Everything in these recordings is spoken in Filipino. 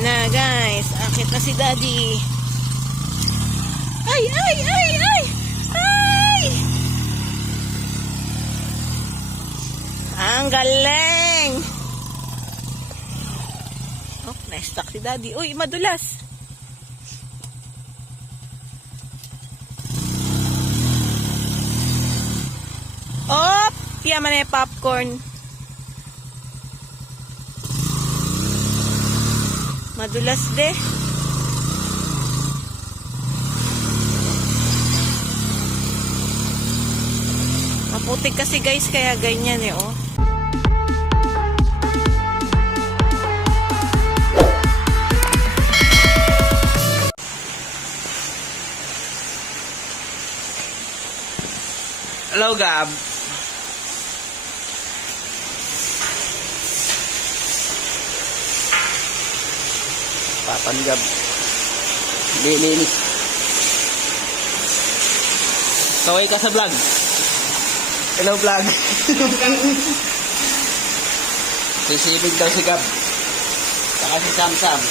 Ayan na guys, akit na si Daddy. Ay, ay, ay, ay! Ay! Ang galing! Oh, na-stuck si Daddy. Uy, madulas. Oh, piyaman na yung popcorn. Madulas de. Maputik kasi guys, kaya ganyan eh, oh. Hello, Gab. Papanggab. Lilinis. Kaway ka sa vlog. Hello, vlog. Sisibig daw si Gab. Saka si Sam.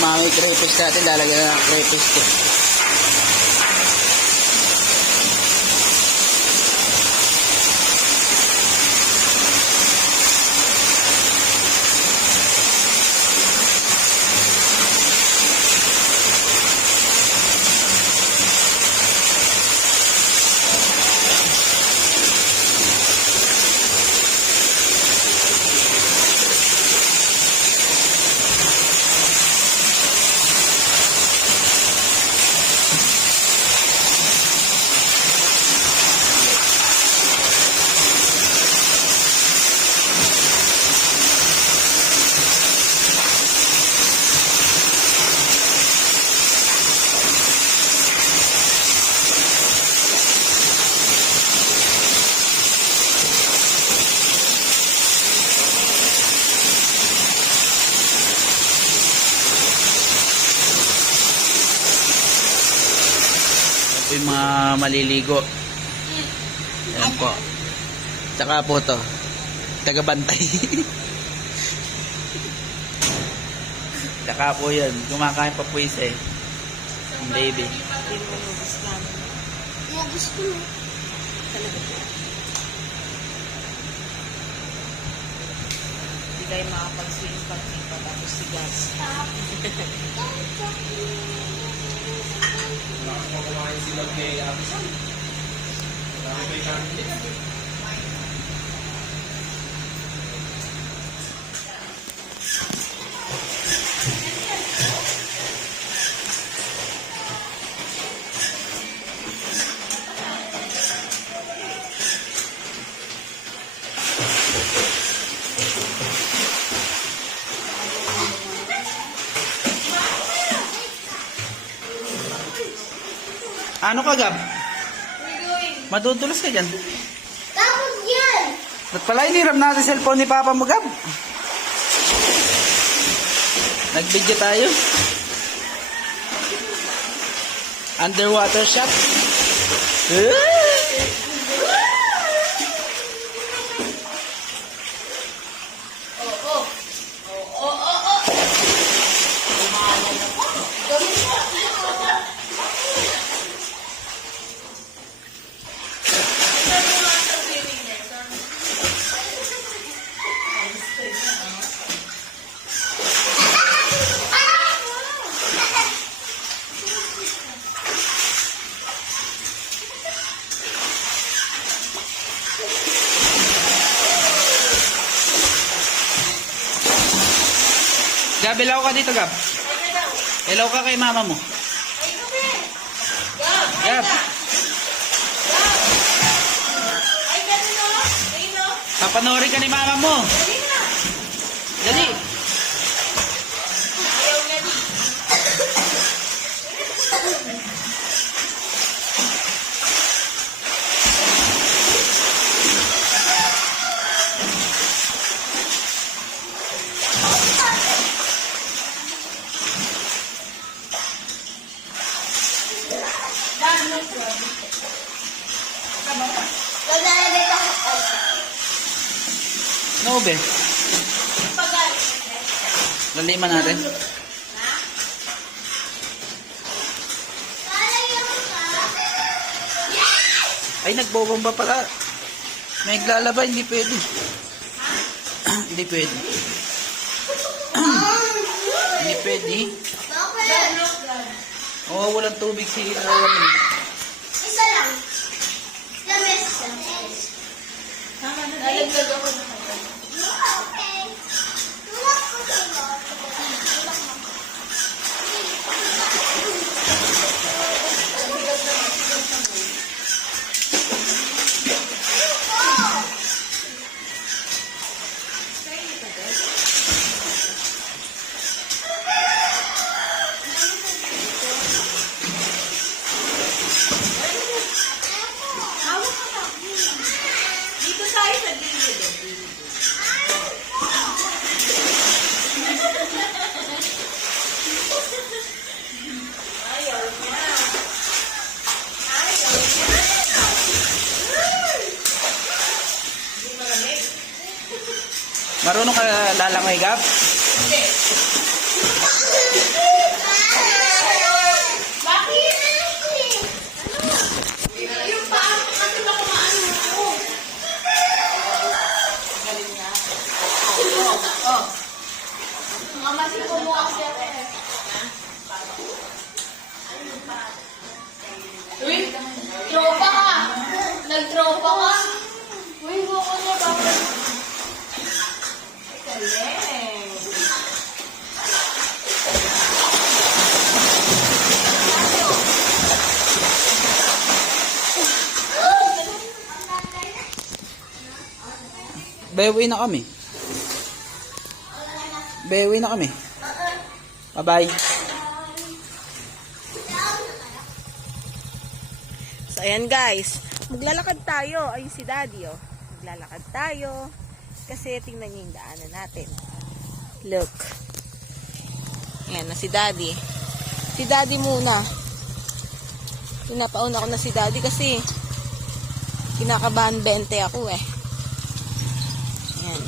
Mga crayfish natin, lalagyan na ng crayfish ko. Yung mga maliligo. Ayan po. Tsaka po to, tagabantay. Tsaka po yun, kumakain pa po isa eh. Ang baby. Umubos ko. Talaga po. Hindi kayo makapag-swing pag-ipa tapos si gas. Kumain sila kay Abisan. Marami may kami. Ano ka, Gab? Madudulas ka dyan. Tapos yan! Ba't pala iniram natin cellphone ni Papa mo, Gab? Nag-video tayo. Underwater shot. Gab, ilaw ka dito, Gab. Ilaw ka kay mama mo. Gab. Papanoorin ka ni mama mo. Dali. No, be. Laliman natin. Ay, nagbobomba pala. May naglalaba, hindi pwede. Hindi pwede. Hindi pwede. Oo, walang tubig si Rowan. Isa lang. Lamis. Nalaglag ako na kayo. Okay. Tulak ko sa'yo. Tulak mo. Dito tayo sa gilid. Ayaw niya. Ayaw niya. Hindi malamig. Marunong ka lalangoy, Gab? Bakit? Yung paa ko kasi baka maano ko. Galing niya. Oh. Mamasin ko mo ang siyete. Uy, tropa ka. Nagtropa ka. Uy, buko niya bakit? Galing. Beway na kami. Beway na kami. Bye-bye. So, ayan guys. Maglalakad tayo. Ayun si Daddy, oh. Maglalakad tayo. Kasi tingnan niyo yung daanan natin. Look. Ayan na si Daddy. Si Daddy muna. Pinapauna ko na si Daddy kasi kinakabahan 20 ako eh. Ayan.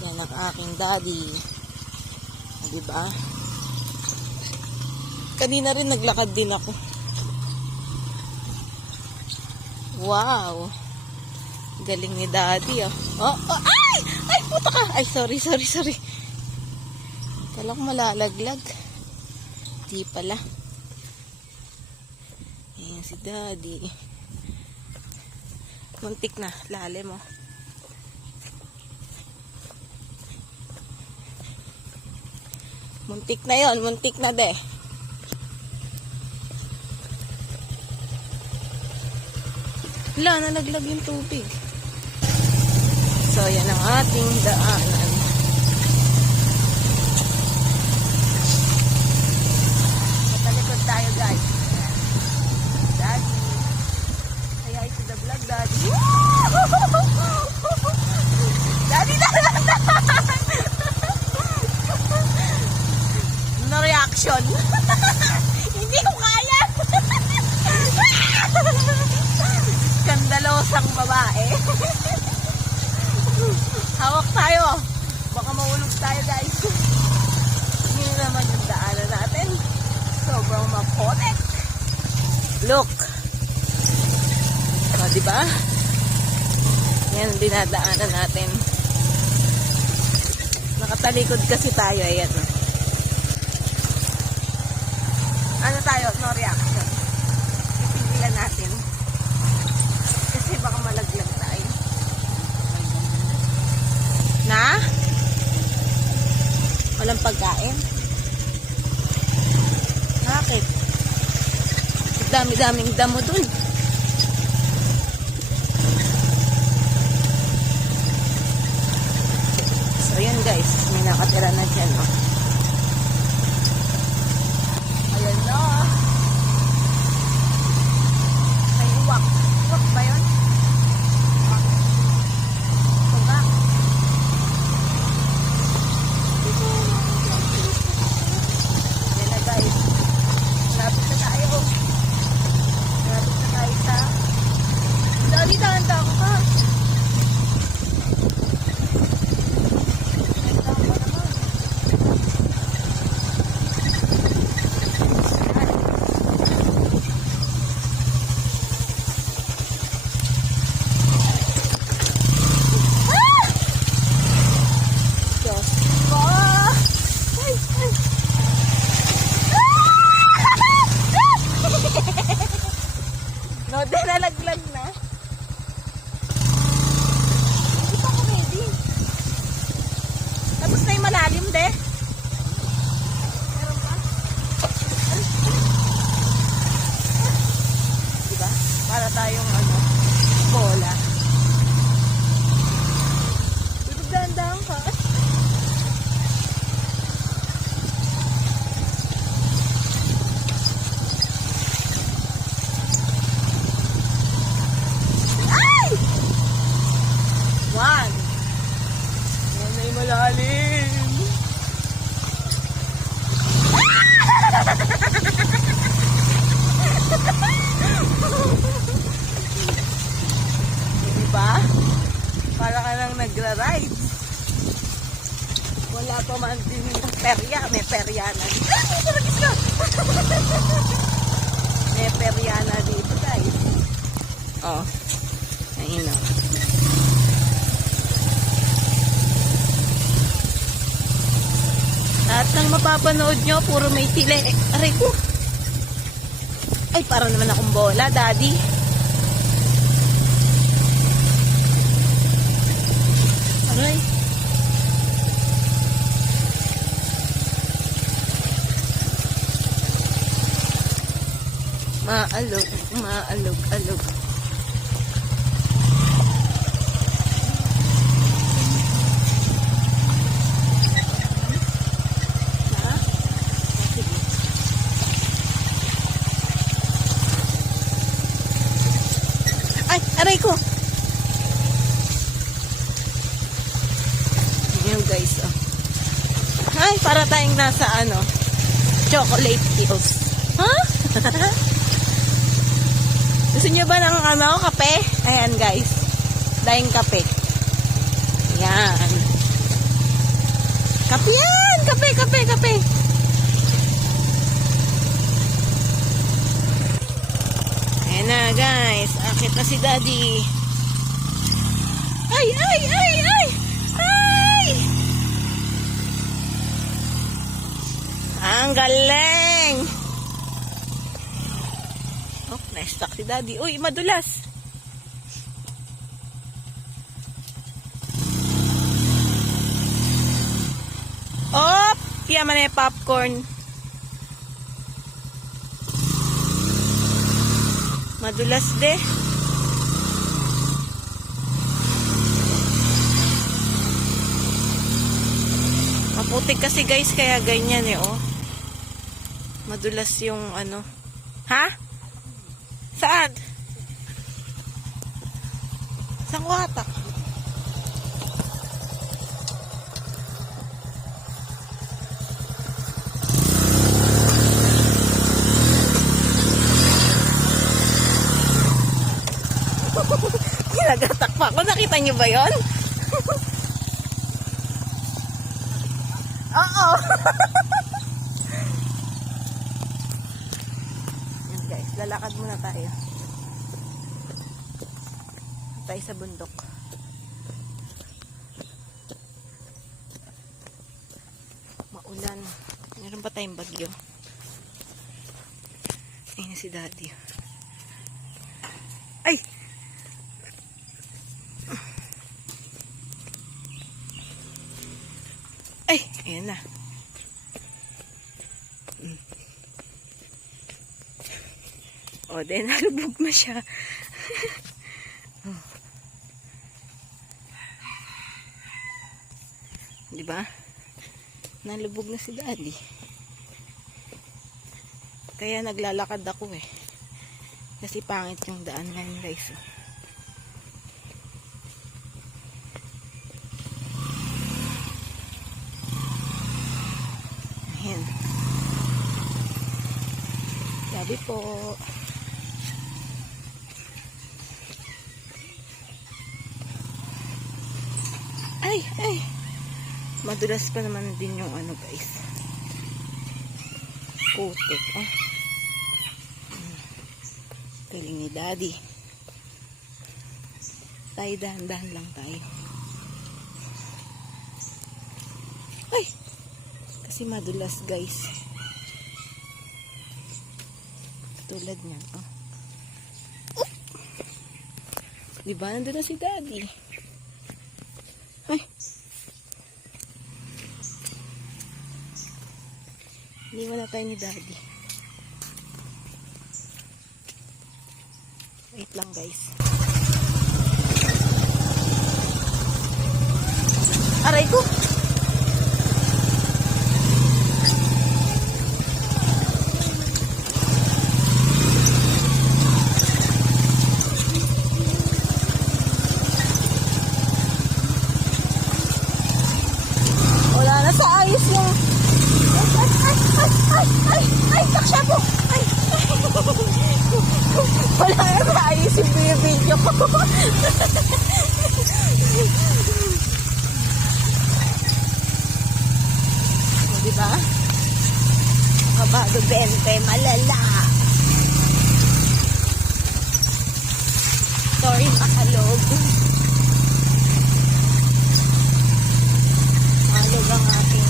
Yan ang aking Daddy. Diba? Kanina rin naglakad din ako. Wow. Galing ni Daddy, oh. Oh, oh, ay! Ay, puta ka! Ay, sorry. Kala ko malalaglag. Di pala. Ayan si Daddy. Muntik na. Lalim, oh. Muntik na yon, muntik na de. Wala, nalaglag yung tubig. So, yan ang ating daanan. Matalikod tayo, guys. Daddy. Say hi to the vlog, Daddy. Daddy, no reaction. Hindi ko kaya. Skandalosang babae. Hawak tayo. Baka mahulog tayo, guys. Hindi naman yung daanan natin. Sobrang mapotek. Look. O, diba? Yan, dinadaanan natin. Nakatalikod kasi tayo. Ayan. Ano tayo? No reaction. Ipigilan natin. Kasi baka malaglag tayo. Na? Walang pagkain? Bakit? Dami-daming damo dun. So, yun guys. May nakatira na dyan, oh. Ayan na. May uwak. Uwak ba yun? Uwak. Uwak. Ayan na guys. Malapit na tayo. Malapit na tayo sa... Dali, handa ko ka. de. Meron pa? Diba? Para tayong ano, bola. Dahan-dahan ka. Ay! One. Yan ay malalim. Diba? Para ka lang nagra-ride. Wala pa man din perya. May perya na dito. May perya na dito, guys. Oh. Ayun o. At nang mapapanood nyo, puro may tili. Aray ko. Ay, para naman akong bola, daddy. Aray. Maalog, maalog, alog. Ha? Sige. Ay, aray ko. Ayan guys, oh. Ay, para tayong nasa ano, chocolate hills. Ha? Gusto nyo ba ng ano, kape? Ayan guys. Dahing kape. Ayan. Kape yan! Kape, kape, kape. Ayan na guys. Akit na si daddy. Ay, ay, ay, ay! Ay! Ang galing! Oh, na-stuck si daddy. Uy, madulas. Oh, piyaman na yung popcorn. Madulas de. Maputik kasi guys, kaya ganyan eh, oh. Madulas yung ano. Ha? Saan? Saan ko hatak? Nagatak pa ako. Nakita niyo ba yon? Oo. Yan guys, lalakad muna tayo. Tayo sa bundok. Maulan. Meron pa tayong bagyo. Ayun si daddy. Ay! Ay! Ayan na. O, then nalubog na siya. Diba? Nalubog na si daddy. Kaya naglalakad ako eh. Kasi pangit yung daan ngayon guys. Ayan. Sabi po. Ay, ay. Madulas pa naman din yung ano guys. Putik. Oh. Galing ni daddy. Tayo dahan-dahan lang tayo. Ay! Kasi madulas guys. Tulad niyan. Oh. Oh! Diba? Nandun na si daddy. Ay! Iniwan na tayo ni Daddy. Wait lang guys. Aray ko! Wala na sa ayos yung... Ay! Taksya po! Ay! Wala na sa ayos yung video ko. Diba? Kabado 20, malala. Sorry, makalog. Makalog ang aking...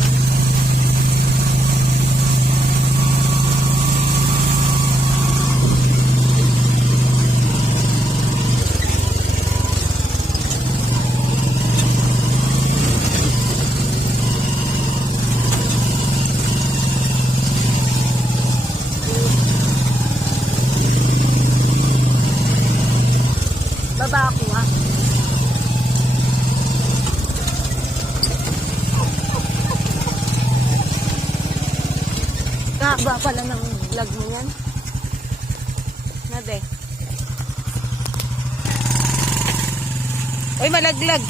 Baba ako ha. Kaba pala ng vlog mo yan. Nade. Uy, malaglag.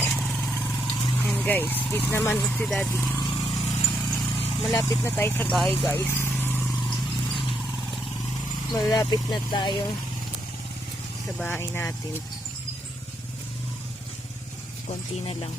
Ayan guys, dito naman si Daddy. Malapit na tayo sa bahay guys. Malapit na tayo sa bahay natin. Konti na lang.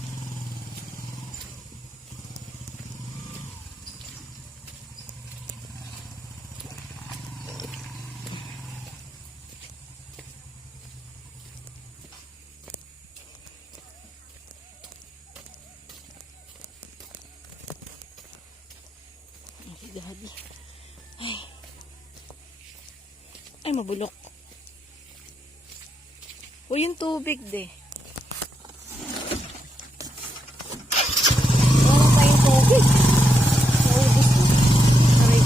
Ay, Daddy. Ay, mabulok. O yung tubig de. Wala tayong tubig. Naubos na. Aray.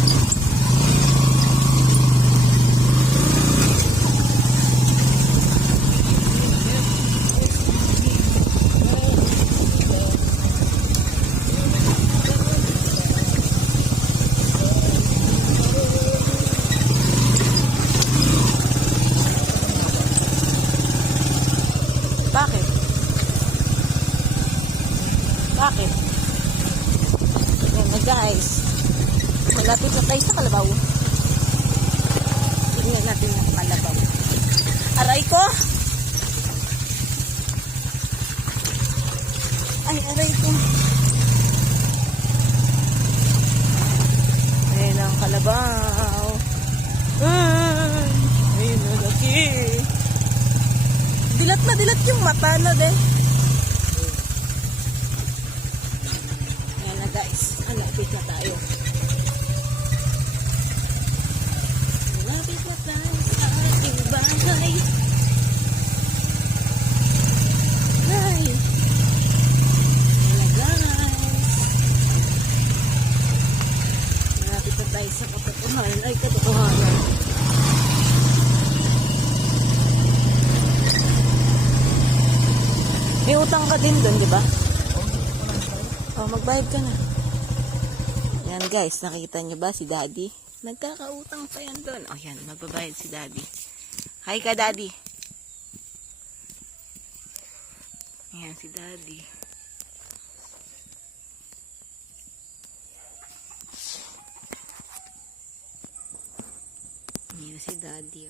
Bakit? Bakit? Ayan na guys. Malapit na tayo sa kalabaw. Tingnan natin yung kalabaw. Aray ko! Ay, aray ko. Ayan ang kalabaw. Ayun na laki. Dilat na dilat yung mata na de. Ayan na guys. Malapit na tayo. Malapit na tayo sa ating bahay. Ay. Ayan na guys. Malapit na tayo sa katotohanan. Ay, katotohanan. May utang ka din doon, di ba? Oh, magbayad ka na. Yan guys, nakita niyo ba si Daddy? Nagkakautang pa yan doon. Oh, yan, magbabayad si Daddy. Hi ka, Daddy. Ayan si Daddy. Ayan si Daddy.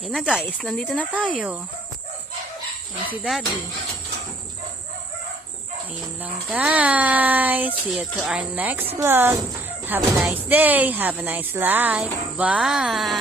Yan na guys, nandito na tayo. Ayan si Daddy. Ayun lang guys. See you to our next vlog. Have a nice day. Have a nice life. Bye!